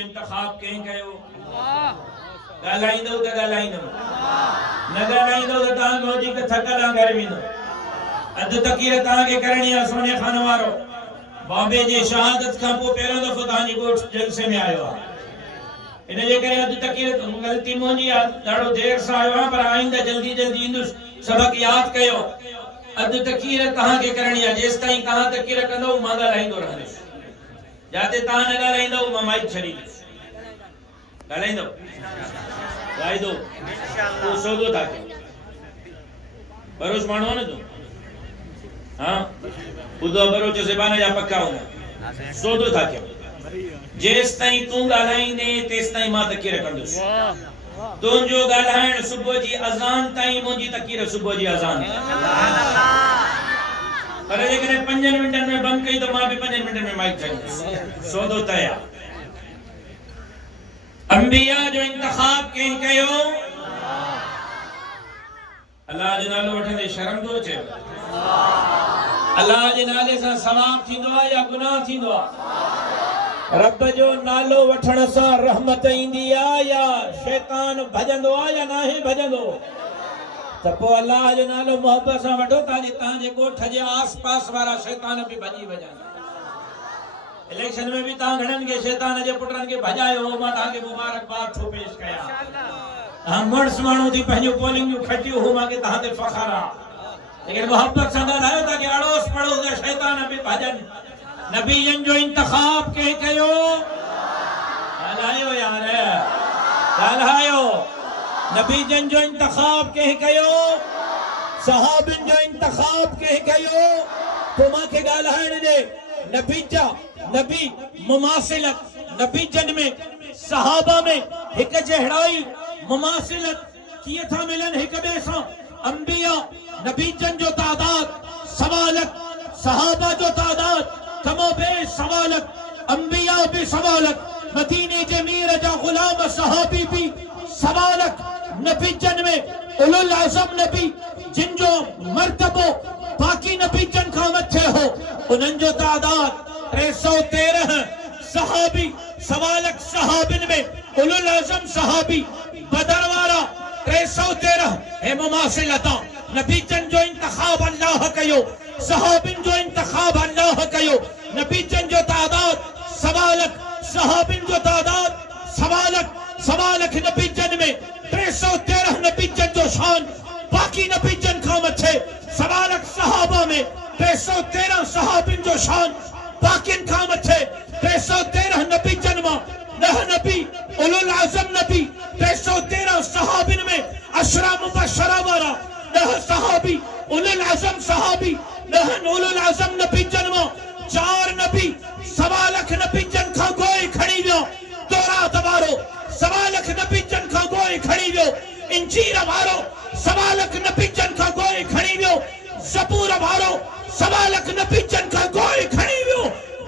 इंतखाब कहीं कयो ॻाल्हाईंदो त ॻाल्हाईंदो न ॻाल्हाईंदो त तव्हां वधीक थकल आहे घर में अधु तकीर तव्हांखे करणी आहे सोने खान वारो बाबे जी शहादत खां पोइ पहिरियों दफ़ो तव्हांजी ॻोठ जलसे में आयो आहे इन जे करे अधु तकीर ग़लती मुंहिंजी आहे ॾाढो देर सां आयो आहे पर आईंदा जल्दी जल्दी ईंदुसि सबक़ यादि कयो अधु तकीर तव्हांखे करणी आहे जेसिताईं तव्हां तकीर कंदव मां ॻाल्हाईंदो रहंदुसि जाते तव्हां न ॻाल्हाईंदव मां माइक छॾींदुसि ॻाल्हाईंदो वाइदो तूं सौदो था कयो भरोस माण्हू आहे न तूं हाँ ॿुधो भरोच ज़बान जा पक्का हूंदा सौदो था कयो जेसिताईं तूं ॻाल्हाईंदे तेसिताईं मां तकीर कंदुसि तुंहिंजो ॻाल्हाइण सुबुह जी अज़ान ताईं मुंहिंजी तकीर सुबुह जी अज़ान पर जेकॾहिं 5 मिंटनि में बंदि कई त मां बि 5 मिंटनि में माइक छॾींदुसि सौदो तय आहे अंबिया जो इंतखाब कंहिं कयो अल्लाह जो नालो वठंदे शर्म थो अचे अल्लाह जे नाले सां सवाब थींदो आहे या गुनाह थींदो आहे रब जो नालो वठण सां रहमत ईंदी आहे या शैतान भजंदो आहे या नाहे भजंदो त पोइ अल्लाह जो नालो मोहब्बत सां वठो ताकि तव्हांजे ॻोठ जे आसपास वारा शैतान बि भॼी वञनि इलेक्शन में भी तव्हां घणनि खे शैतान जे पुटनि खे भॼायो मां तव्हांखे मुबारकबाद थो पेश कयां हां मुड़स माण्हू थी पंहिंजो पोलिंग जूं खटियूं हो मूंखे तव्हां ते फ़ख्रु आहे लेकिन मोहब्बत सां ॻाल्हायो ताकि अड़ोस पड़ोस जा शैतान बि भॼनि नबीयनि जो इंतखाब कंहिं कयो ॻाल्हायो यार ॻाल्हायो नबीजन जो इंतखाब कंहिं कयो सहाबिन जो इंतखाब कंहिं कयो पोइ मूंखे ॻाल्हाइण ॾे नबी मुमासिलत नबीजन में सहाबा में हिक जहिड़ाई मुमासिलत कीअं था मिलन हिक ॿिए सां अंबिया नबीजन जो तादाद सवालत सहाबा जो तादाद कमो बेश सवालत अंबिया भी सवालत मदीने जे मीर जा गुलाम सहाबी भी सवालत नबीजन में उलुल आज़म नबी जिन जो मर्तबो बाकी नबीजन खां मथे हो उन्हनि जो तादाद 313 सहाबी सवालक सहाबिन में उलुल आज़म सहाबी बदर वारा 313 हे मुमासिलता नबीजन जो इंतखाब अल्लाह कयो सहाबिन जो इंतखाब अल्लाह कयो नबीजन जो तादाद सवालक सहाबिन जो तादाद सवालक नबीजन में 313 नबीजन जो शान बाकी नबीजन खां मथे सवालक सहाबा में 313 सहाबिन जो शान बाकिन खां मथे 313 नबीजन मां 9 नबी उलुल आज़म नबी 313 सहाबिन में अशरा मुबशरा वारा 9 सहाबी उलुल आज़म सहाबी 9 उलुल आज़म नबीजन मां 4 नबी सवालक नबीजन खां गोई खणी वियो तौरात वारो सवालक नबीजन खां गोई खणी वियो इंजील वारो सवालक नबीजन खां गोई खणी वियो ज़बूर वारो सवालक नबीजन खां गोई खणी वियो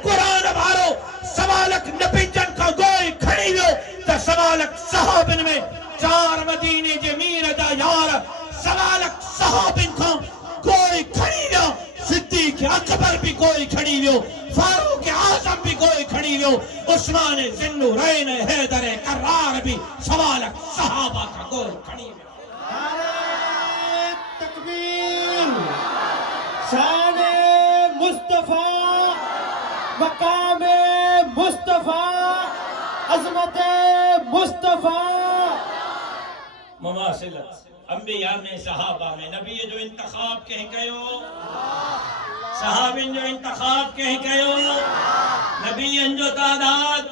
कुरान वारो सवालक नबीजन खां गोई खणी वियो त सवालक सहाबिन में 4 मदीने जे मीर जा यार सवालक सहाबिन खां गोई खणी वियो सिद्दीक़ अकबर भी गोई खणी वियो फारूक आज़म भी गोई खणी वियो उस्मान ज़िन्नुरैन हैदर करार भी सवालक सहाबा का गोई खणी वियो तकबीर शान मुस्तफा मकाम मुस्तफा अज़मत मुस्तफा मुमासिलत अंबिया में सहाबा में नबी जो इंतखाब कंहिं कयो सहाबिन जो इंतखाब कंहिं कयो नबीयन जो तादाद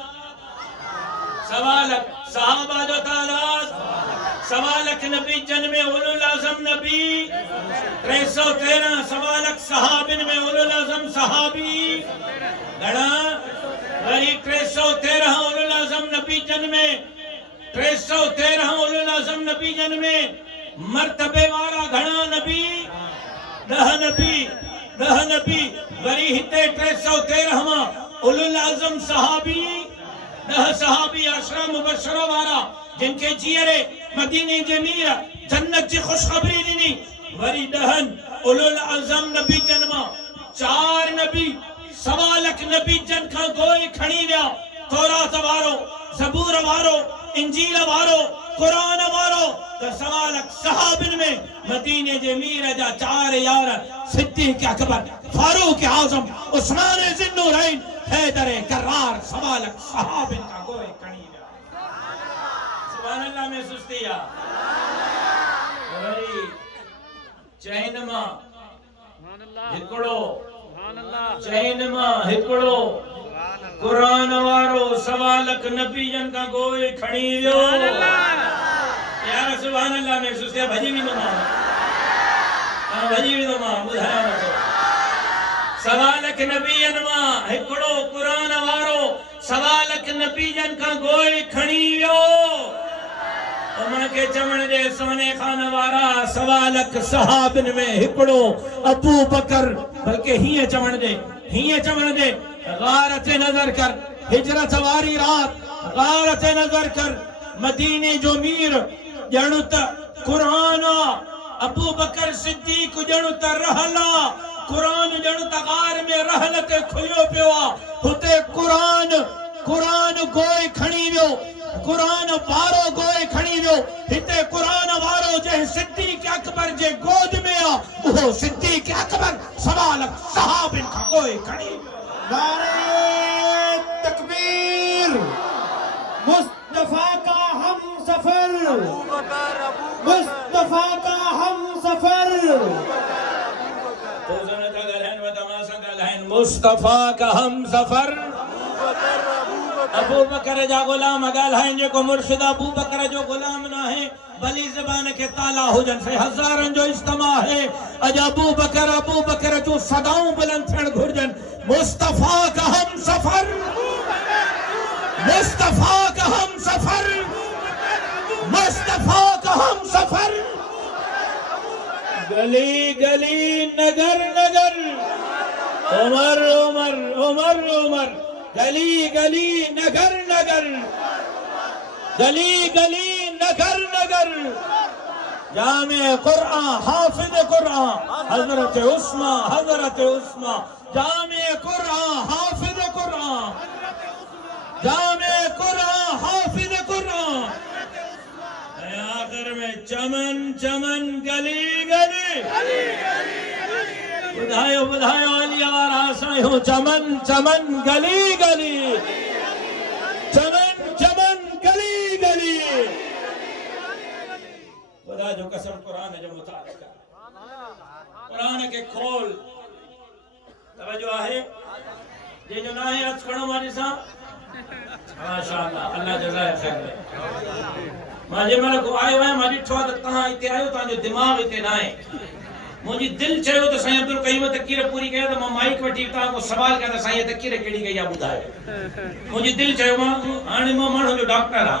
सवालक सहाबा जो तादाद सवालक नबीजन में उलुल आज़म नबी 313 सवालक सहाबिन में उलुल आज़म सहाबी घणा वरी 313 उलुल आज़म नबीजन में 313 उलुल आज़म नबीजन में मर्तबे वारा घणा नबी 10 नबी वरी हिते 313 मां उलुल आज़म सहाबी 10 सहाबी अशरा मुबशरा वारा जिनके जीअरे मदीने जे मीर जन्नत जी खुशखबरी ॾिनी वरी 10 उलुल आज़म नबीजन मां 4 नबी सवालक नबीजन खां गोई खणी विया तौरात वारो सबूर वारो, इंजील वारो, कुरान वारो, तो सवाल सहाबिन में मदीने जे मीर जा 4 यार सिद्दीक अकबर, फारूक आजम, उस्मान ज़ुन्नूरैन, हैदर कर्रार, सवाल सहाबिन का कोई कणी ना। सुभान अल्लाह में सुस्तिया भाई चैन मां हिकड़ो, चैन मां हिकड़ो कुरान वारो सवालक नबीजन का कोई खणी वियो यार। सुभान अल्लाह में सुस्तिया भजी भी मां, हां भजी भी मां बुधाया तो सवालक नबीजन मां हिकड़ो कुरान वारो सवालक नबीजन का कोई खणी वियो। उमा के चमन दे सोने खान वारा सवालक सहाबिन में हिकड़ो अबू बकर, बल्कि हिय चमन दे गारत नजर कर, हिजरत वारी रात गारत नजर कर, मदीने जो मीर जणु त कुरान, अबू बकर सिद्दीक जणु त रहला कुरान, जणु त गार में रहलते खुलियो पियो हुते कुरान गोई खणी वियो, कुरान वारो गोई खणी वियो हिते, कुरान वारो जे सिद्दीक अकबर जे गोद में आ वो सिद्दीक अकबर सवालक सहाबिन का गोई खणी वियो। नारे तकबीर, मुस्तफा का हम सफर, मुस्तफा का हम सफर, तो जनता गलहन व तमाशा गलहन मुस्तफा का हम सफर, अबू बकर जा गुलाम गलहन जो को मुर्शिद अबू बकर जो गुलाम ना है, भली ज़बान के ताला हुजन से हजारन जो इज्तिमा है, अज अबू बकर जो सदाऊं बुलंद थियण घुरजन। मुस्तफा का हम सफर, मुस्तफा का हम सफर, मुस्तफा का हम सफर, गली गली नगर नगर, उमर उमर उमर उमर, गली गली नगर नगर, गली गली नगर नगर, जामे कुरान हाफिज कुरान हजरत उस्मा, जामे कुरान हाफिज कुरान, जामे कुरान हाफिज कुरान, आखिर में चमन चमन गली गली, बधायो बधायो अली वाला सायो, चमन चमन गली गली, चमन चमन गली गली, खुदा जो कसम कुरान जो मुताबिक कुरान के खोल तवज्जो आहे जे जो ना है आज खणो मारी सा माशाअल्लाह अल्लाह जज़ाए खैर। मां जे मन को आयो है मां ॾिठो त तहां इते आयो तहां जो दिमाग इते ना आहे, मुझी दिल चयो त साईं अब्दुल कईम तकीर पूरी कयो त मां माइक वठी तहां को सवाल कया त साईं तकीर केड़ी कई आ बुधायो। मुझी दिल चयो मां हाणे मां माण्हू जो डॉक्टर आ,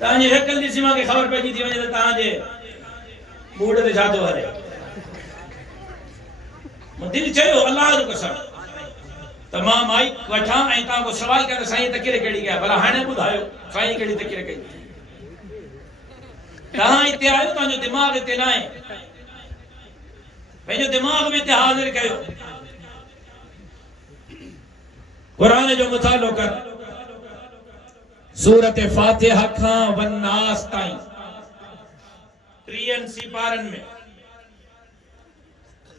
तहां जी शकल ॾिसी मां के ख़बर पइजी थी वञे त तहां जे मूड ते छा थो हले। दिल चयो अल्लाह जो कसम त मां माइक वठा ऐं तहां को सवाल कया त साईं तकीर केड़ी कया, भला हाणे बुधायो साईं केड़ी तकीर कई। तहां इते आयो तहां जो दिमाग इते ना आहे, पंहिंजो दिमाग में इते हाज़िर कयो, कुरान जो मुतालो कर, सूरत फातिहा खां वन्नास ताईं 3 सिपारन में,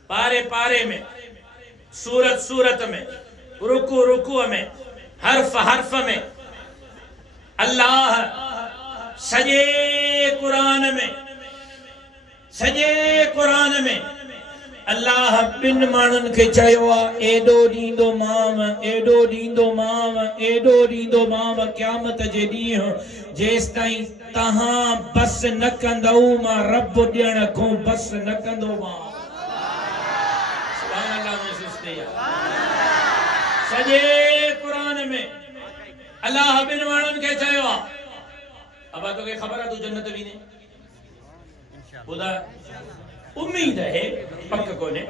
पारे पारे में, सूरत सूरत में, रुकू रुकू में, हर्फ हर्फ में, अल्लाह सजे कुरान में अल्लाह बिन मानन के चयो एडो दींदो माम, एडो दींदो माम, एडो दींदो माम क़यामत जे ॾींहुं, जेस ताईं तहां बस न कंदौ मां रब ॾियण को बस न कंदो मां। सुभान अल्लाह में सुस्ती सजे कुरान में अल्लाह बिन मानन के चयो अब तो के खबर है तू जन्नत भी ने खुदा उम्मीद है पक्क कोने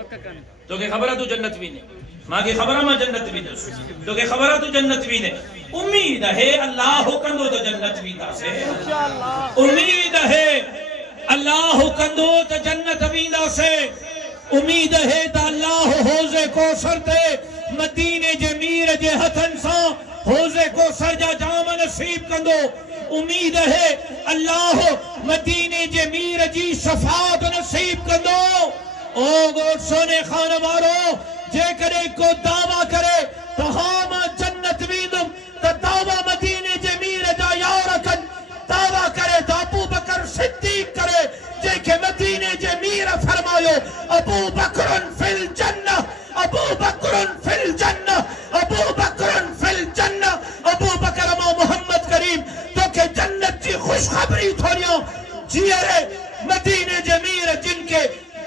तो के खबर है तू जन्नत भी ने, मां के खबर है मां जन्नत भी दस तो के खबर है तू जन्नत भी ने, उम्मीद है अल्लाह कंदो तो जन्नत भी दासे इंशाअल्लाह, उम्मीद है अल्लाह कंदो तो जन्नत भी दासे, उम्मीद है त अल्लाह हौज़े कौसर ते मदीने जे मीर जे हथन सा हौज़े कौसर जा जाम नसीब कंदो। उम्मीद है अल्लाह मदीने जे मीर जी शफात नसीब कंदो। ओ गोट सोने खान वारो जे करे को दावा करे तो हम जन्नत वींदुम त दावा मदीने जे मीर जा यार कन दावा करे तो अबू बकर सिद्दीक करे जेके मदीने जे मीर फरमायो अबू बकरन फिल जन्नह, अबू बकरन फिल जन्नह, अबू बकरन फिल जन्नह। अबू बकर मा मोहम्मद करीम तो के जन्नत की खुशखबरी थोड़ियो जियरे मदीने जे मीर जिनके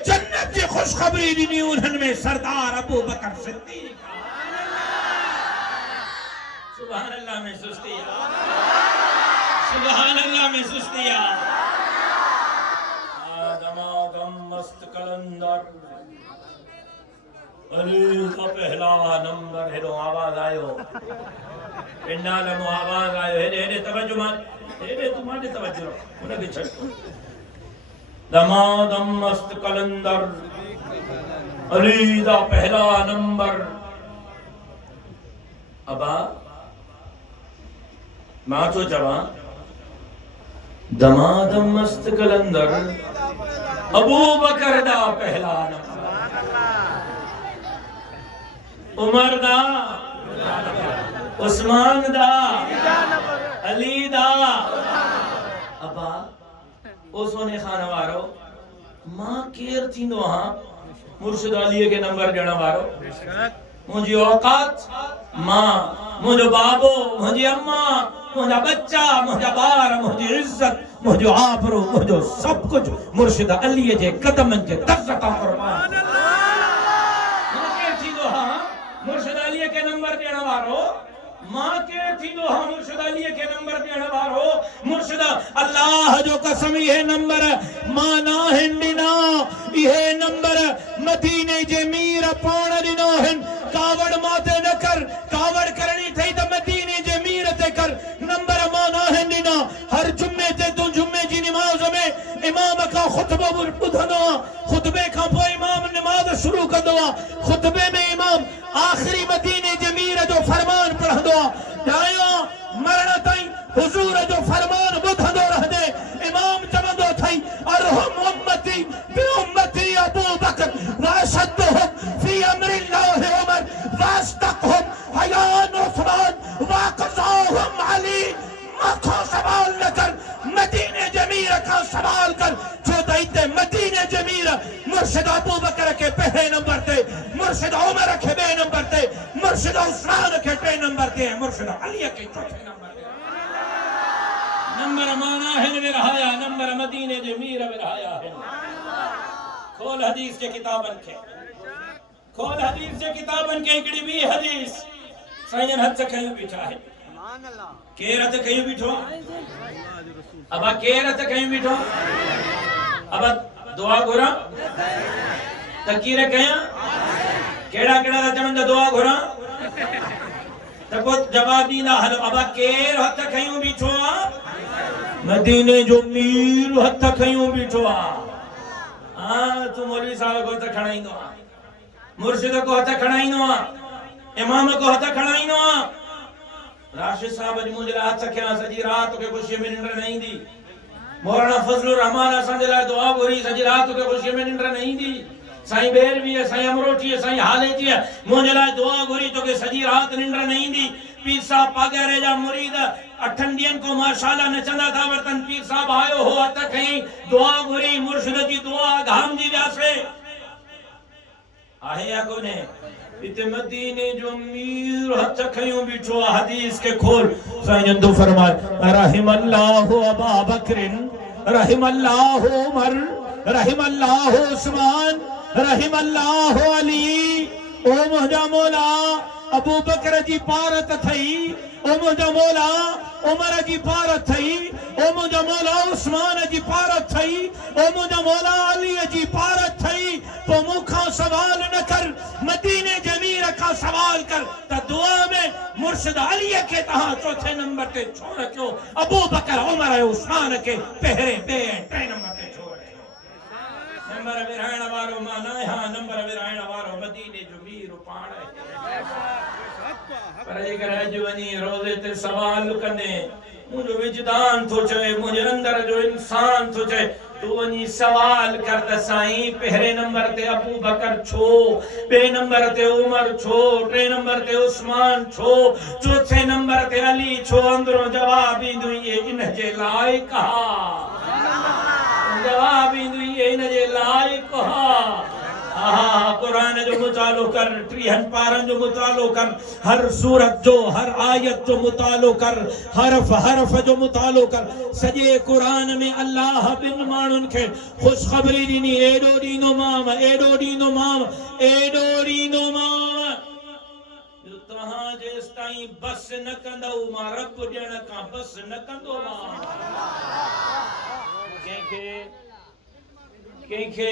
जन्नत की खुशखबरी दी उन्हन में सरदार अबू बकर सिद्दीक। सुभान अल्लाह में सुस्तिया, सुभान अल्लाह में सुस्तिया। आदम मस्त कलंदर अली का पहला नंबर हेलो आवाज आयो पिंडा लमो आवाज आयो हेरे तवज्जो मान हेरे तुम्हारे तवज्जो उनके छट दमादम मस्त कलंदर अली दा पहला नंबर। अबा मां तो जवा दमादम मस्त कलंदर अबू बकर दा पहला नंबर, उमर दा, उस्मान दा, अली दा। अबा ओ सोने खान वारो मां केर थींदो हां मुर्शिद अली के नंबर ॾियण वारो। मुझी औकात मां, मुझो बाबो, मुझी अम्मा, मुझा बच्चा, मुझा बार, मुझी इज्जत, मुझो आबरू, मुझो सब कुछ मुर्शिद अली जे कदमन के दर्जता कुर्बान। मां केर थींदो हां मुर्शिद अली के नंबर ॾियण वारो। मां केर थींदो हां मुर्शिद अली के नंबर ॾियण वारो। मुर्शिद अल्लाह जो कसम ये नंबर मां ना हिंदिना ये नंबर मदीने जे मीर पाण ॾिनो हिन। कावड़ माते न कर, कावड़ करनी थई त मदीने जे मीर ते कर। नंबर मां ना हिंदिना हर जुम्मे ते तू जुम्मे जी नमाज में इमाम का खुतबो ॿुधंदो आ। खुतबे खां पोइ इमाम नमाज शुरू कंदो आ। खुतबे में इमाम आखिरी मदीने जे मीर जो फरमान पढ़ंदो आ। ॼायो मरण ताईं हुजूर जो फरमान ॿुधंदो रहंदे। इमाम चवंदो थई अरहम उम्मती बि उम्मती अबू बकर वअशद्दुहुम फी अम्रिल्लाहि उमर वअस्तक़हुम हयान उस्मान वअक़ज़ाहुम अली। मां सवाल न कर, मदीने जमीर का सवाल कर। जो दैते मदीने जमीर मुर्शिद अबू बकर के पहले नंबर ते, मुर्शिद उमर के बे नंबर ते, मुर्शिद उस्मान के टे नंबर ते, मुर्शिद अली के चौथे नंबर ते। नंबर माना है विरहाया, नंबर मदीने जमीर विरहाया है। खोल हदीस के किताबन के, खोल हदीस के किताबन के हिकड़ी भी हदीस साईं हद से कहीं बीठा है। केर हथ कहीं बीठो अब केर हथ कहीं बीठो अब दुआ घुरा तकीर कया केड़ा केड़ा चवंदा दुआ घुरा त को जवाब दी ना हलो। अब केर हथ कहीं बीठो आ मदीने जो मीर हथ कहीं बीठो आ। हां तू मौलवी साहब को हथ खणाईंदो आ, मुर्शिद को हथ खणाईंदो आ, इमाम को हथ खणाईंदो आ। राशिद साहब अज मुझे रात सखिया सजी रात के खुशी में निंद्र नहीं दी। मौलाना फजलुर रहमान असन जे लाए दुआ घुरी सजी रात के खुशी में निंद्र नहीं दी। साईं बेरवी है, साईं अमरोटी है, साईं हालेजी है, मुझे लाए दुआ घुरी तो के सजी रात निंद्र नहीं दी। पीर साहब पागरे जा मुरीद अठन ॾींहनि को माशाअल्लाह नचंदा था वरतन। पीर साहब आयो हो हथ खई दुआ घुरी मुर्शिद जी दुआ धाम जी व्यासे आहे या कोने। इते मदीने जो मीर हथ खयूं बीठो आ। हदीस के खोल साईं जो फरमाए रहमल्लाहु अबा बकरिन रहमल्लाहु उमर रहमल्लाहु उस्मान रहमल्लाहु अली। ओ मुझा मौला अबू बकर जी पारत थई, ओ मुझा मौला उमर जी पारत थई, ओ मुझा मौला उस्मान जी पारत थई, ओ मुझा मौला अली जी पारत थई। तो मुखा सवाल न कर, मदीने जमीर का सवाल कर। त दुआ में मुर्शिद अली के तहां चौथे नंबर ते छो रखियो, अबू बकर उमर उस्मान के पहरे बे टे नंबर ते छो रखियो। नंबर विरायण वारो माना हां नंबर विरायण वारो मदीने जो मीर पाण है। पर जेकर अॼु वञी रोज़े ते सवाल कंदे मुंहिंजो विजदान थो चए मुंहिंजे अंदर जो इंसान थो चए तू वञी सवाल कर त साईं पहिरें नंबर ते अबू बकर छो ॿिए नंबर ते उमर छो टे नंबर ते उस्मान छो चौथे नंबर ते अली छो अंदरों जवाब ईंदो ये इन जे लाइक जवाब ईंदो ये इन जे लाइक कुरान जो मुतालो कर 30 पारन जो मुतालो कर हर सूरत जो हर आयत जो मुतालो कर हरफ हरफ जो मुतालो कर सजे कुरान में अल्लाह बिन मानुन के खुशखबरी दी एडो दीनो माम एडो दीनो माम एडो दीनो माम जो तहां जेस ताईं बस न कंदो मां रब ॾियण का बस न कंदो मां के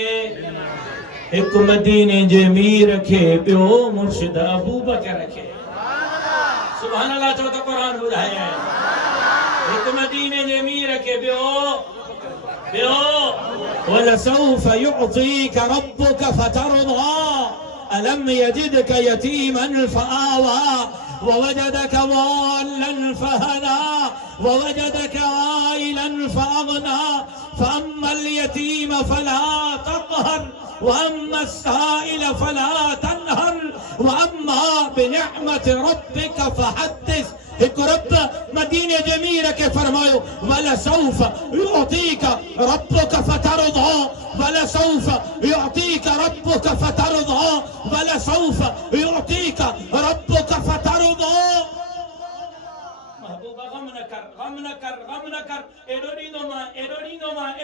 एक मदीने जे मीर खे पियो मुर्शिद अबू बकर खे सुभान अल्लाह चो तो कुरान बुधाया है एक मदीने जे मीर खे पियो वला सौफ युतीक रब्बुक फतरदा अलम यजिदक यतीमन फआवा ووجدك ضالا فهدى ووجدك عائلا فأغنى فأما اليتيم فلا تقهر وأما السائل فلا تنهر وأما بنعمة ربك فحدث एक रब मदीने जमीर के फरमायो वला सौफ युतीक रब्बुक फतरदा वला सौफ युतीक रब्बुक फतरदा वला सौफ युतीक रब्बुक फतरदा महबूबा गम न कर एडो नीनो मां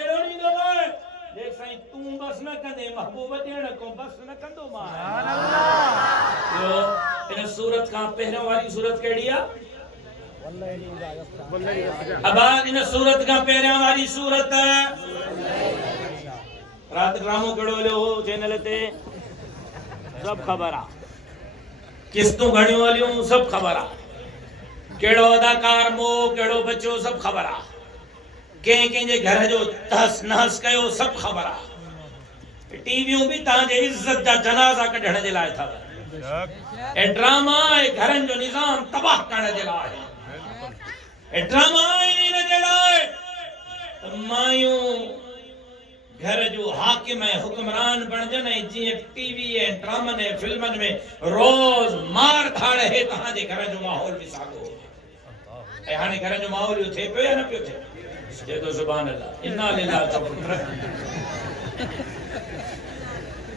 देख साईं तू बस न कंदे महबूब देण को बस न कंदो मां सुभान अल्लाह यो इन सूरत का पहिरों वाली सूरत केड़ी आ अब इन सूरत का पहिरियां वारी सूरत रात ड्रामो कड़ो लियो चैनल ते सब खबर आ किस्तों घणियों वालियों सब खबर आ केड़ो अदाकार मो केड़ो बच्चो सब खबर आ के जे घर जो तहस नहस कयो सब खबर आ टीवियों भी ताजे इज्जत जा जनाजा कढण जे लाए था ए ड्रामा ए घरन जो निजाम तबाह करण जे लाए ए ड्रामा इन जे लाए मायूं घर जो हाकिम है हुक्मरान बन जने जी टीवी है ड्रामा ने फिल्मन में रोज मार धाड़ है तहां जे घर जो माहौल भी सागो ए हाने घर जो माहौल थे पे या न पियो थे जे तो सुभान अल्लाह इन्ना लिल्लाह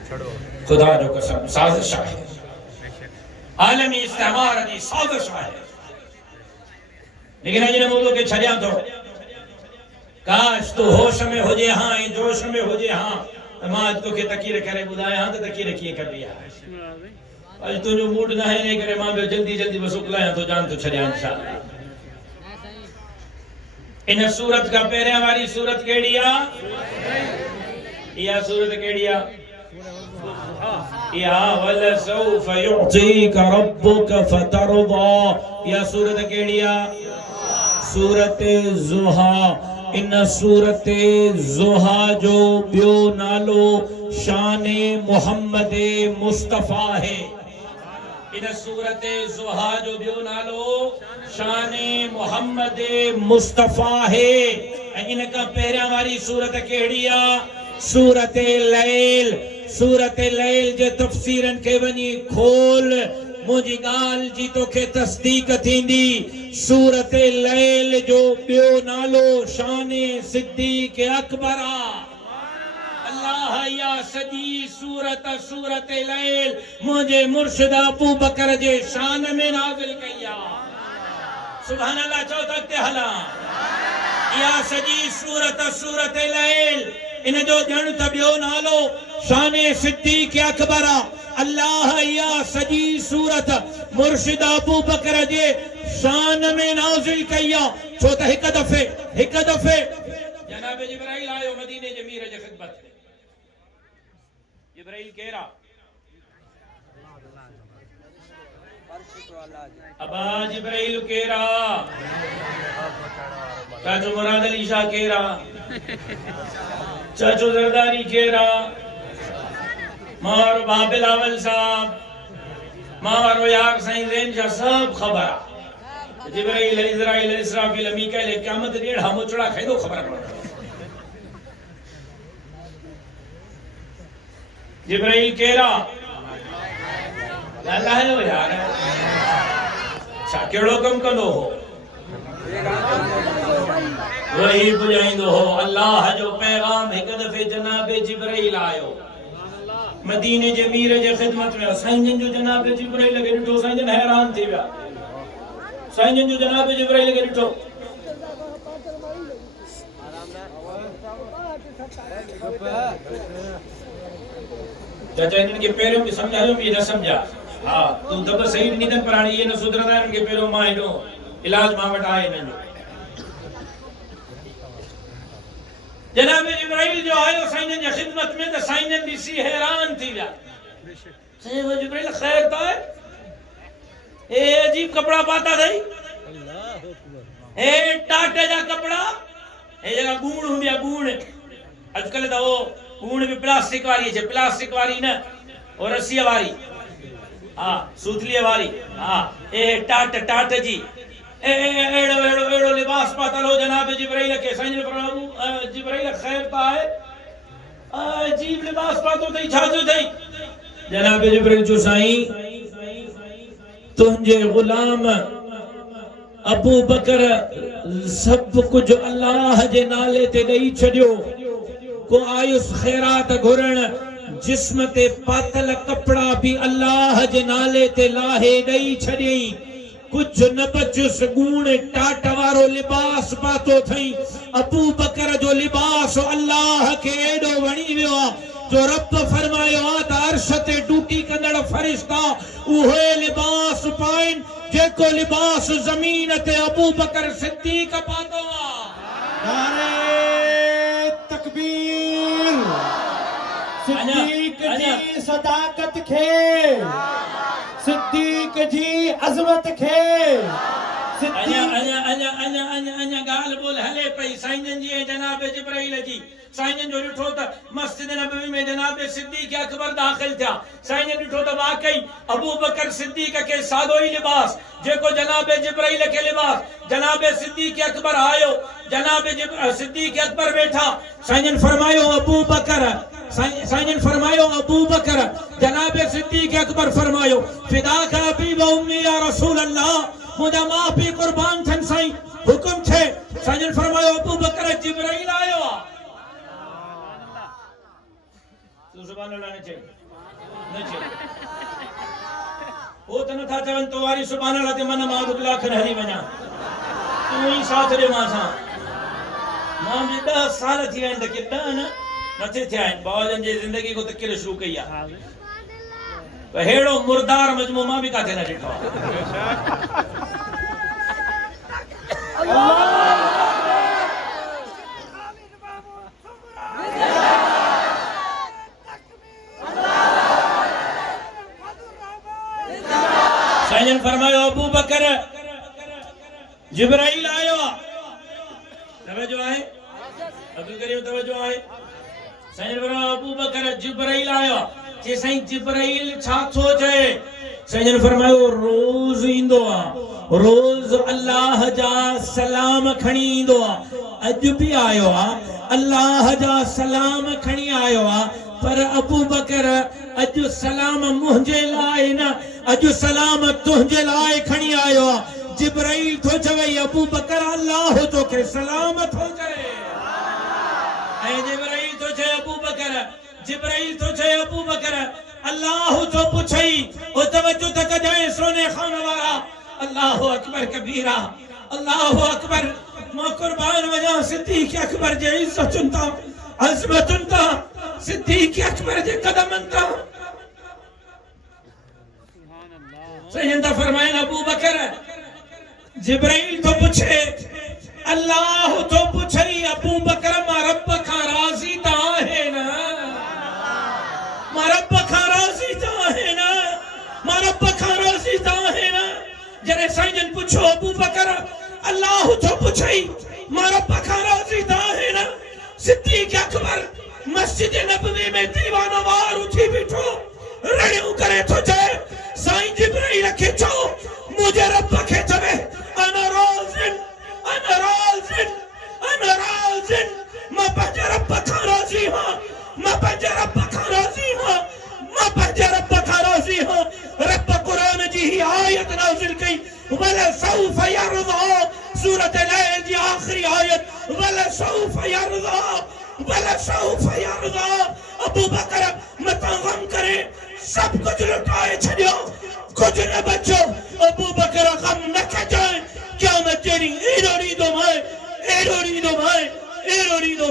छोड़ो खुदा जो कसम साजिश है आलमी इस्तेमार दी साजिश है लेकिन अजने मोदो के छड़िया तो काश तो होश में हो जे हां जोश में हो जे हां तमाज तो के तकीर करे बुधाए हां तो तकीर किए कर दिया आज तो जो मूड ना है ने करे मां जल्दी जल्दी बस उकलाया तो जान तो छड़िया इंशाअल्लाह इन सूरत का पहरियां वाली सूरत केड़ी आ या सूरत केड़ी आ या वल सौफ युतीक रब्बुक फतरदा या सूरत केड़ी आ सूरत ज़ुहा इन सूरत ज़ुहा जो बियो नालो शान मोहम्मद मुस्तफा है इन सूरत ज़ुहा जो बियो नालो शान मोहम्मद मुस्तफा है इन का पहरियां वाली सूरत केड़ी आ सूरत लैल जे तफसीरन के वनी खोल मुझी गाल जी तो के तस्दीक थींदी सूरत लैल जो बियो नालो शान सिद्दीक अकबर अल्लाह या सजी सूरत लैल मुझे मुर्शिद अबू बकर जे शान में नाज़िल कया सुभान अल्लाह चौथा ते हला या सजी सूरत लैल इन जो जन तबियो नालो शान सिद्दीक अकबर अल्लाह या सजी सूरत मुर्शिद अबू बकर जे शान में नाज़िल कया छो त हिक दफे जनाब जिब्राइल आयो मदीने जे मीर जे खिदमत में जिब्राइल केरा अबा जिब्राइल केरा चाचो मुराद अली शाह केरा चाचो जरदारी केरा मार बाबिल अवल साहब मारो यार साईं रेंज जा सब खबर जिब्राइल इज़राइल इसराफिल मीकाइल क़यामत डेढ़ा मुचड़ा खाइदो खबर पड़ जिब्राइल केरा अल्लाह है यार छा केड़ो कम कंदो हो वही बुझाइंदो हो अल्लाह जो पैगाम एक दफे जनाब जिब्राइल आयो मदीने जे मीर जे खिदमत में साईं जो जनाब जिब्राइल के ॾिठो साईं हैरान थी विया साईं जो जनाब जिब्राइल के ॾिठो चाचा इनन के पेरों की समझायो भी न समझा हां तू दब सही निदन प्राणी ये न सुधरदा इनन के पेरों मां हेडो इलाज मां वट आए इनन जनाब जिब्राइल जो आयो साईं जी खिदमत में त साईं जी सी हैरान थी विया साईं जिब्राइल खैर तो है ए अजीब कपड़ा पाता थई अल्लाह अकबर ए टाटे जा कपड़ा ए जगह गूण हुंदिया गूण आजकल तो वो गूण भी प्लास्टिक वाली न और रस्सी वाली हां सूतली वाली हां ए टाट जी एड़ो लिबास पातल हो जनाब जिब्राइल के साईं फरमाऊ जिब्राइल खैर ता है अजीब लिबास पातो थई छाजो थई जनाब जिब्राइल जो साईं तुंजे गुलाम अबू बकर सब कुछ अल्लाह जे नाले ते दई छडियो को आयुस खैरात घुरण जिस्म ते पातल कपड़ा भी अल्लाह जे नाले ते लाहे दई छडई कुछ न बचुस गुण टाट वारो लिबास पातो थई अबू बकर जो लिबास अल्लाह के एडो वणी वियो जो रब फरमायो त अर्श ते टूटी कंदड़ फरिश्ता उहे लिबास पाइन जेको लिबास जमीन ते अबू बकर सिद्दीक पातो नारे तकबीर सिद्दीक जी सदाकत खे सिद्दीक जी अजमत खे अन्या गाल बोल हले पई साईं जी जनाब जिब्राइल जी साईं जो ॾिठो त मस्जिद नबवी में जनाब सिद्दीक अकबर दाखिल थिया साईं ॾिठो त वाकई अबू बकर सिद्दीक के सादो ही लिबास जेको जनाब जिब्राइल के लिबास जनाब सिद्दीक अकबर आयो जनाब सिद्दीक अकबर बैठा साईं फरमायो अबू बकर साईं फरमायो अबू बकर जनाब सिद्दीक अकबर फरमायो फिदा का अबी व उम्मी या रसूल अल्लाह मुझा मां पी कुर्बान थन साईं हुकुम छे साईं फरमायो अबू बकर जिब्राइल आयो तू सुभान अल्लाह न छे वो त नथा चवन तो वारी सुभान अल्लाह ते मन मां दुला खन हरी वना तू ही साथ दे मां सा मां भी 10 साल थी आइन त के 10 न नथे थिया आइन बावजन जे जिंदगी को तकिर शुरू कई आ तो हेड़ो मुर्दार मजमू मां भी काथे न ॾिठो साईं फरमायो अबू बकर जिब्राइल आयो तवज्जो है अब्दुल करीम तवज्जो है साईं फरमायो अबू बकर जिब्राइल आयो जे साईं जिब्राइल छा थो चए साईं फरमायो रोज इंदो आ रोज अल्लाह जा सलाम खणी इंदो आ अज भी आयो आ अल्लाह जा सलाम खणी आयो आ पर अबू बकर अज सलाम मुझे लाए न अज सलाम तुझे लाए खणी आयो आ जिब्राइल तो चवई अबू बकर अल्लाह तो के सलाम तो करे ऐ जिब्राइल तो चे अबू बकर जिब्राइल तो चे अबू बकर अल्लाह तो पुछई ओ तवज्जो तक जाए सोने खान वाला अल्लाहु अकबर कबीरा अल्लाहु अकबर मां कुर्बान वजा सिद्दीक अकबर जे इज्जत चुनता अजमत चुनता सिद्दीक अकबर जे कदमन ता सैयदा फरमाया अबू बकर जिब्राइल तो पूछे अल्लाह तो पूछई अबू बकर मा रब का राजी ता है ना मा रब का राजी ता है ना मा रब का राजी ता है ना जरे साईं पूछो अबू बकर अल्लाह तो पूछई मा रब का राजी ता है ना सिद्दीक अकबर मस्जिद नबवी में दीवानो वार उठी बैठो रड़ियों करे तो जाए साईं जिब्राइल राज़िन अना राज़िन मां पंहिंजे रब खां राज़ी हां मां पंहिंजे रब खां राज़ी हां मां पंहिंजे रब खां राज़ी हां रब क़ुरान जी ही आयत नाज़िल कई वला सौफ यरज़ा सूरत लैल जी आखिरी आयत वला सौफ यरज़ा अबू बकर मत गम करे सब कुछ लुटाए छड़ियो कुछ न बचो अबू बकर गम न कजाए क़यामत तेरी एरोड़ी दो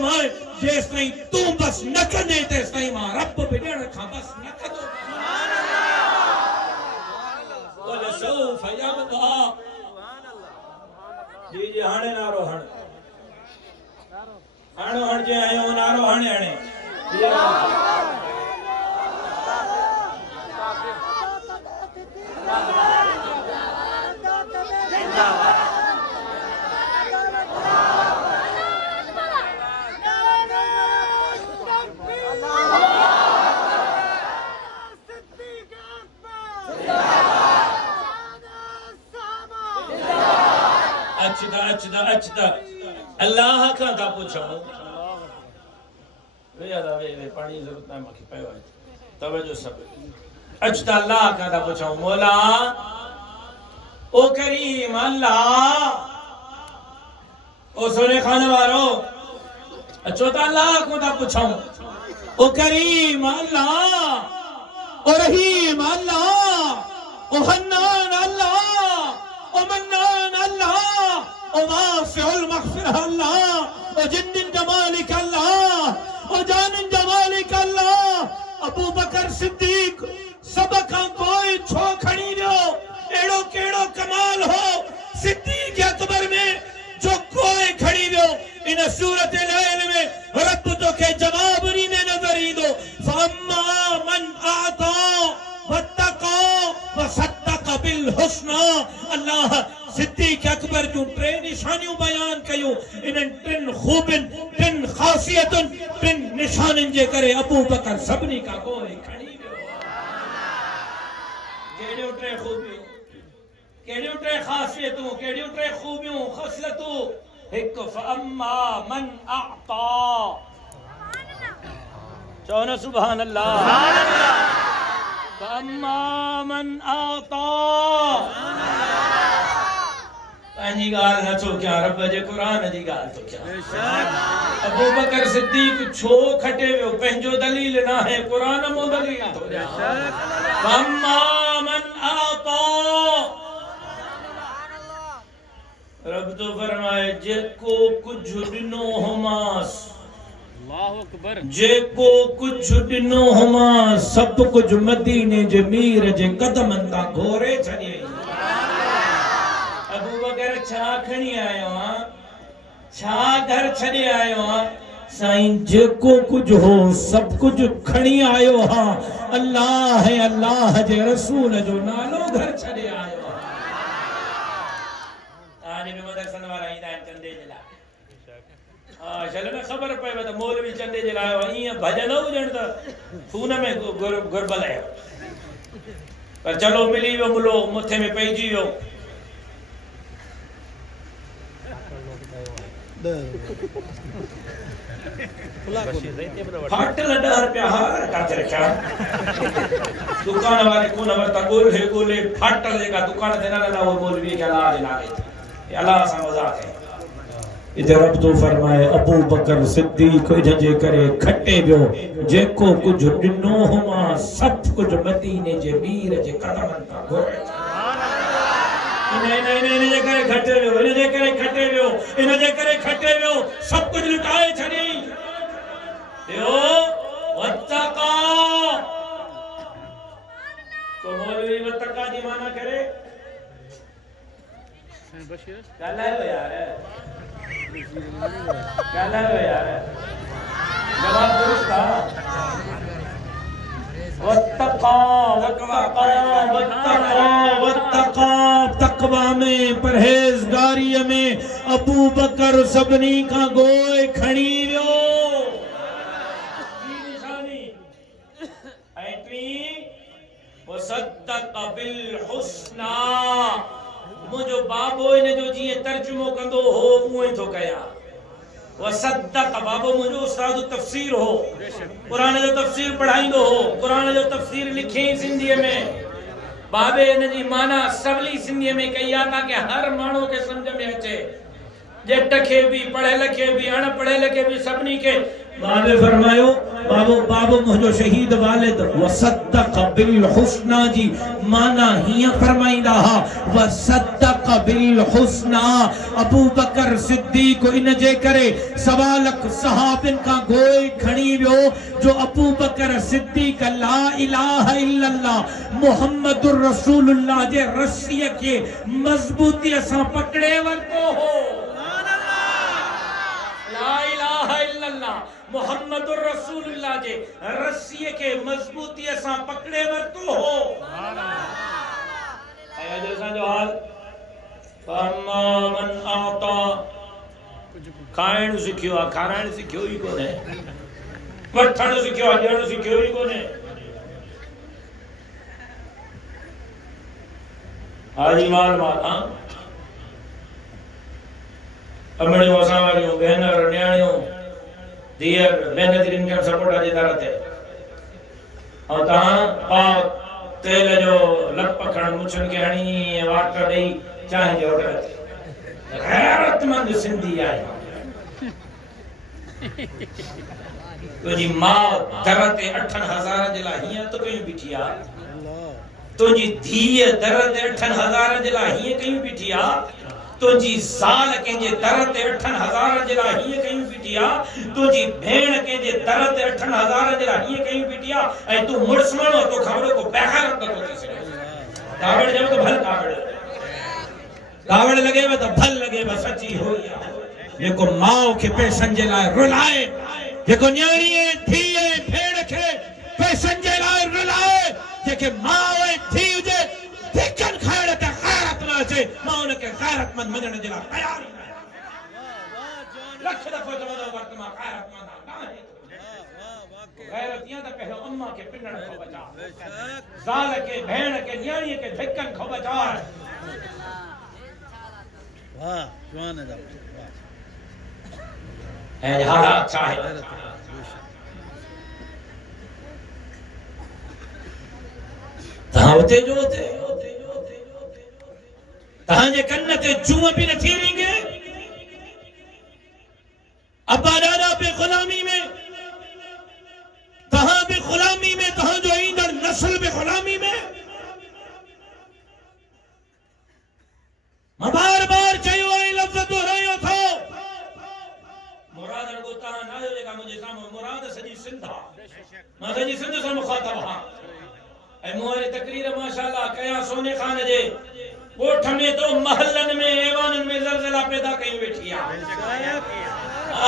भाई जेस नहीं तू बस न कने तेस नहीं मां रब बिगड़ खा बस न कदो वला सौफ यरज़ा जी हाणे नारो हण जे आयो नारो हाणे अच्छा अल्लाह का था पूछो वे यादा वे पानी जरूरत है मखी पयो है तवज्जो सब अच्छा अल्लाह का था पूछो मौला ओ करीम अल्लाह ओ सोने खाने वालों अच्छा अल्लाह को था पूछो ओ करीम अल्लाह ओ रहीम अल्लाह ओ हन्नान अल्लाह ओ मन्नान अल्लाह ओ वासिउल मग़फ़िरह अल्लाह ओ जिन्निन जमालिक अल्लाह ओ जानिन जमालिक अल्लाह अबू बकर सिद्दीक सब खां कोई छो खणी वियो एड़ो केड़ो कमाल हो सिद्दीक अकबर में जो कोई खड़ी वियो इन सूरत लैल में रब तो के जवाब नी में नजर ईंदो फअम्मा मन आता वत्तका वसद्दक बिल हुस्ना अल्लाह सिद्दीक अकबर जो टे निशानियों बयान कयो इन टिन खूबिन टिन खासियतुन टिन निशानन जे करे अबू बकर सबनी का कोई खड़ी वियो केड़ियो टे खूबियूं केड़ियो टे खासियतूं केड़ियो टे खूबियूं खसलतूं एक फअम्मा मन अता चो न सुभान अल्लाह फअम्मा मन अता पंहिंजी ॻाल्हि नथो क्या रब जे क़ुरान जी ॻाल्हि तो क्या अबू बकर सिद्दीक छो खटे वियो पंहिंजो दलील न है क़ुरान मो दलील तो अम्मा मन आता रब तो फरमाए जेको कुछ ॾिनो हमास अल्लाहु अकबर जेको कुछ ॾिनो हमास सब कुछ मदीने जे मीर जे कदमन तां घोरे छॾियई छा खणी आयो हां छा घर छॾे आयो हां साईं जेको कुछ हो सब कुछ खणी आयो हां अल्लाह है अल्लाह जे रसूल जो नालो घर छॾे आयो ताने में मदरसन वारा ईंदा आहिनि चंदे जे लाइ हां चल न ख़बर पए त मौलवी चंदे जे लाइ ईअं भॼन हुजनि त खून में गुरबल आयो पर चलो मिली वियो मुलो मथे में पइजी वियो फाटल 10 रुपया हार काथे रखा दुकान वाले को न वरता गोले फाटल जेका दुकान ते न वो मौलवी के अल्लाह जे नाले अल्लाह सा मजाक है इधर रब तो फरमाए अबू बकर सिद्दीक जे करे खटे वियो जेको कुछ ॾिनो हुमा सब कुछ मदीने जे मीर जे कदमन तां घोरे इन जे करे खटे वियो इन जे करे खटे वियो इन जे करे खटे वियो सब कुछ लुटाए छॾियई यो वत्तका को मौलवी वत्तका जी माना करे ॻाल्हायो यार जवाब दुरुस्त था तकवा में परहेज़गारी में अबू बकर सबनी का गोए खणी वियो निशानी ऐं टी वसद्दक़ बिल हुस्ना मुझो बाबो इन जो जी तर्जुमो कंदो हो उए तो कया वसद्दक बाबो मुझो उस्ताद तफसीर हो कुरान जो तफसीर पढ़ाइंदो हो कुरान जो तफसीर लिखे सिंधी में बाबे इन जी माना सवली सिंधी में कया ताकि हर मानो के समझ में अचे जट के भी पढ़े लिखे भी अनपढ़े लिखे भी सबनी के बाबे फरमायो बाबो मुझो शहीद वालिद वसद्दक बिल हुस्ना जी माना हिया फरमाइंदा हा वसद्दक बिल हुस्ना अबू बकर सिद्दीक इन जे करे सवालक सहाबिन का गोई खणी वियो जो अबू बकर सिद्दीक ला इलाहा इल्लल्लाह मुहम्मदुर रसूलुल्लाह जे रस्सी के मजबूती से पकड़े वरतो हो ला इलाहा इल्लल्लाह मुहम्मदुर रसूलुल्लाह जे रस्सी के मजबूती से पकड़े वरतो हो आया जैसा जो हाल फरमा मन आता खाइण सिखियो खाराइण सिखियो ही कोने वठण सिखियो ॾियण सिखियो ही कोने हाजी माल हां अमड़ियों असां वारियूं भेनर न्याणियूं धीअर महिनत इनकम सपोर्ट जे दर ते और तहां पाव तेल जो लप खण मुछन के हणी वाट ॾेई चांहि जो ऑर्डर ते गैरतमंद सिंधी आहे तुझी मां दर ते 8,000 जे लाइ हीअं तो कयूं बीठी आहे तुझी धीअ दर ते 8,000 जे लाइ हीअं कयूं बीठी आहे तुझी साल के जे दर ते 8,000 जे लाइ हीअं कयूं बीठी आहे तुझी भेण के जे दर ते 8,000 जे लाइ हीअं कयूं बीठी आहे ऐं तू मुड़स माण्हू तो खबर को बेखैरत नथो थी सघे कावड़ जब तो भल कावड़ लगे तो भल लगे सच्ची होई आहे जेको माओ के पैसन जे लाइ रुलाए जेको न्याणीअ धीअ भेण के पैसन जे लाइ रुलाए जेके माओ थी हुजे धिकन खाइण ते गैरत न अचे मां उन के गैरतमंद मञण जे लाइ तयार लख दफ़ो चवंदो वक्त मां गैरतमंद आहियां गैरत या त पहिरियों अम्मा के पिनण खो बचा ज़ाल के भेण के न्याणीअ के धिकन खो बचा वाह जवान है ऐं हालात छा आहे तहां उते जो उते तहां जे कन ते जूं भी न थी विंगे अब्बा दादा पे गुलामी में तहां भी गुलामी में तहां जो ईंदड़ नस्ल भी गुलामी में मां बार-बार चयो ऐं लफ़्ज़ दोहरायो थो मुराद को तहां ना जेका मुझे सामने मुराद सजी सिंधा मां सजी सिंध सां मुखातब हां ऐं मोहरे तकरीर माशाअल्लाह कया सोने खान जे गोठ में तो महलन में ऐवानन में ज़लज़ला पैदा कई बैठी है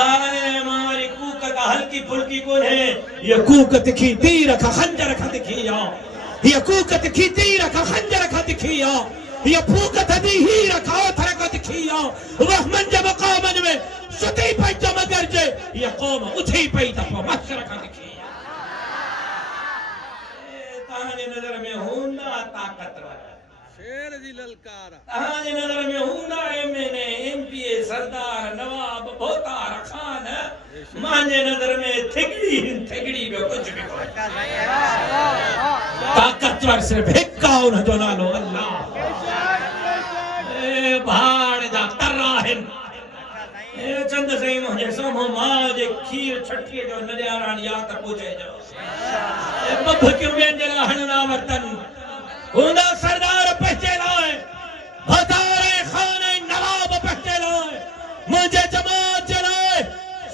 आए हमारी कूकत हल्की फुल्की कोन है ये कूकत की तीर का खंजर का दिखिया ये कूकत की तीर का खंजर का दिखिया ये फूकत दी ही रखा थर का दिखिया वह मन जब कामन में सुती पई तो मगर जे ये कौम उठी पई तो महशर का दिखिया ताने नजर में हुंदा ताकतवर शेर जी ललकार ताने नजर में हुंदा एमएनए एमपीए सरदार नवाब भोतार खान माने नजर में थिगड़ी में कुछ भी कोई ताकतवर सिर्फ एक उन जो नालो अल्लाह ए भाड़ जा तराहिन ए चंद सही मुझे समो मां जे खीर छठी जो नजारान याद पूछे जो ए बब क्यों व्यंजन हणना वतन हुंदा सरदार पहचे लाए भतारे खाने नवाब पहचे लाए मुझे जमात जलाए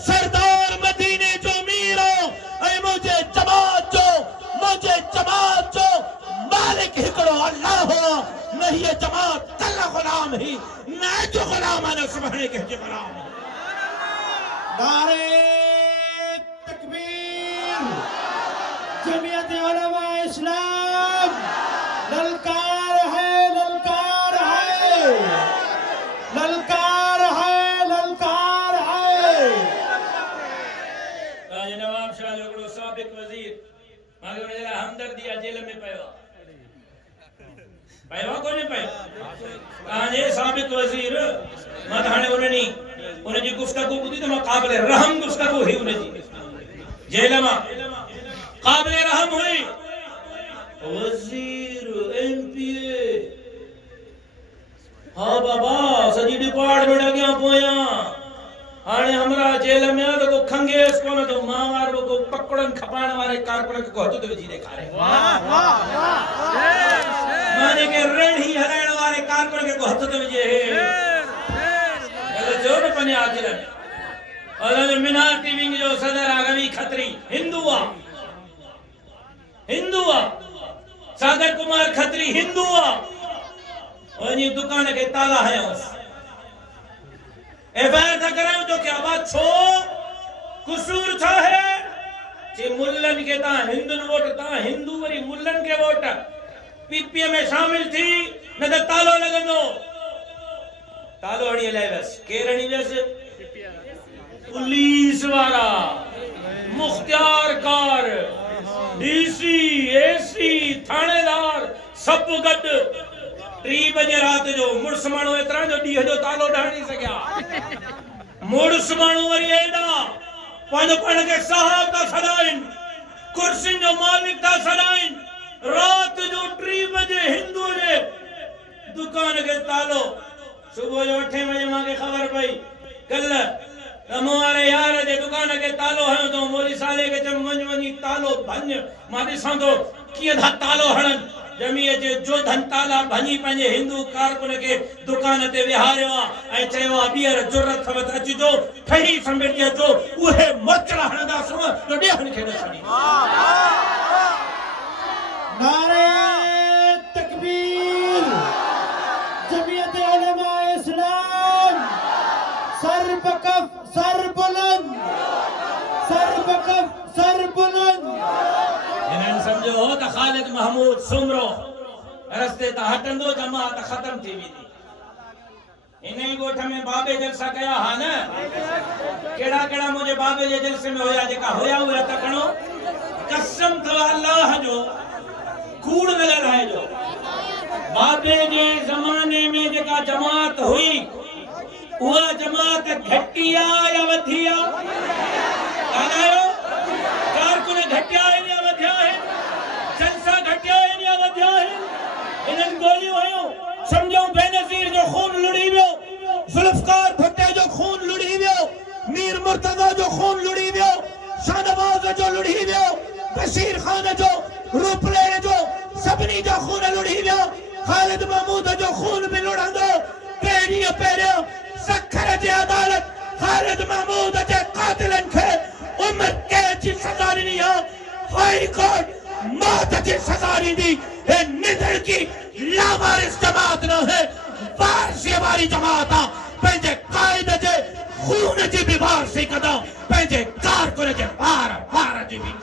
सरदार मदीने जो मीरो ए मुझे जमात जो मालिक हिकड़ो अल्लाह हो नहीं ये जमात कल गुलाम ही ना जो गुलाम है सुबह के गुलाम नारे तकबीर जमीयत उलमा इस्लाम ललकार है ललकार है ललकार है ललकार है राजा नवाब शाह जो साबिक वजीर मांगे जरा हमदर्दी जेल में पयो पयो कोने पयो ताजे साबित वजीर मत हाने उन्हें उन्हें जी गुफ्तगू बुधी तो काबिल रहम गुफ्तगू ही उन्हें जी जेल में काबिल रहम हुई वजीर एमपीए हाँ बाबा सजी डिपार्टमेंट अॻियां पोयां हाणे हमरा जेल में तो को खंगेस कोन तो मावार को पकड़न खपाण वारे कारकुन को हथ ते विझी ॾेखारे वाह वाह माने के रण ही हलाइण वारे कारकुन के को हथ ते विझे अरे जो न पने आखिर और मिनार्टी विंग जो सदर रवि खत्री हिंदू सागर कुमार खत्री हिंदू वनी दुकान के ताला है उस एफआईआर था करायो जो क्या बात छो कसूर था है जे मुल्लन के ता हिंदुन वोट ता हिंदू वरी मुल्लन के वोट पीपीए में शामिल थी न त तालो लगंदो तालो हणी लाइ बस केर हणी बस पुलिस वारा मुख्तियार कार डीसी एसी थानेदार सब गड 3 बजे रात जो मुर्स मानो एतरा जो डी जो तालो ढाणी सकिया मुर्स मानो वरी एडा पन के साहब ता सदाइन कुर्सी जो मालिक ता सदाइन रात जो 3 बजे हिंदू ने दुकान के तालो सुबह जो 8 बजे माके खबर पई कल हमारे यार जे दुकान के तालो है तो मोरी साले के वनी तालो भंज मादी सांदो किए धा तालो हणन जमीए जे जो धन ताला भनी पंजे हिंदू कारकुन के दुकान ते विहारियो ऐ चयो बियर जुरत थवत अची जो ठही संभेटिया जो उहे मचड़ा हणदा सो तो डेहन के दसणी नारे तकबीर जमीयत उलमा इस्लाम सर बकफ सर बुलंद इन्हनि समझो हो त खालिद महमूद सुमरो रस्ते ता हटंदो जमात खत्म थी वेंदी इन्हीं गोठ में बाबे जलसा कया हा न केड़ा केड़ा मुझे बाबे जे जलसे में होया जेका होया हुआ तखणो कसम तो अल्लाह जो कूड़ न लड़ाए जो बाबे जे जमाने में जेका जमात हुई उहा जमात घटिया या वधिया आयो कारकुन घटिया है या वधिया है जलसा घटिया है या वधिया है इन्हनि गोलियों आयो समझो बेनजीर जो खून लुड़ी वियो जुल्फकार भुट्टे जो खून लुड़ी वियो मीर मुर्तजा जो खून लुड़ी वियो शाहनवाज जो लुड़ी वियो बशीर खान जो रूपले जो सभनी जो खून लुड़ी वियो खालिद महमूद जो खून भी लुड़ंदो पेड़ी पेरियो सखर जी अदालत खालिद महमूद जे कातिलन के उम्र कैद की सजा दी है हाई कोर्ट मौत की सजा दी है निधर की लावारिस जमात न है वारसी वाली जमात पंजे कायद जे खून जी भी वारसी कदा पंजे कारकुन जे वार जी भी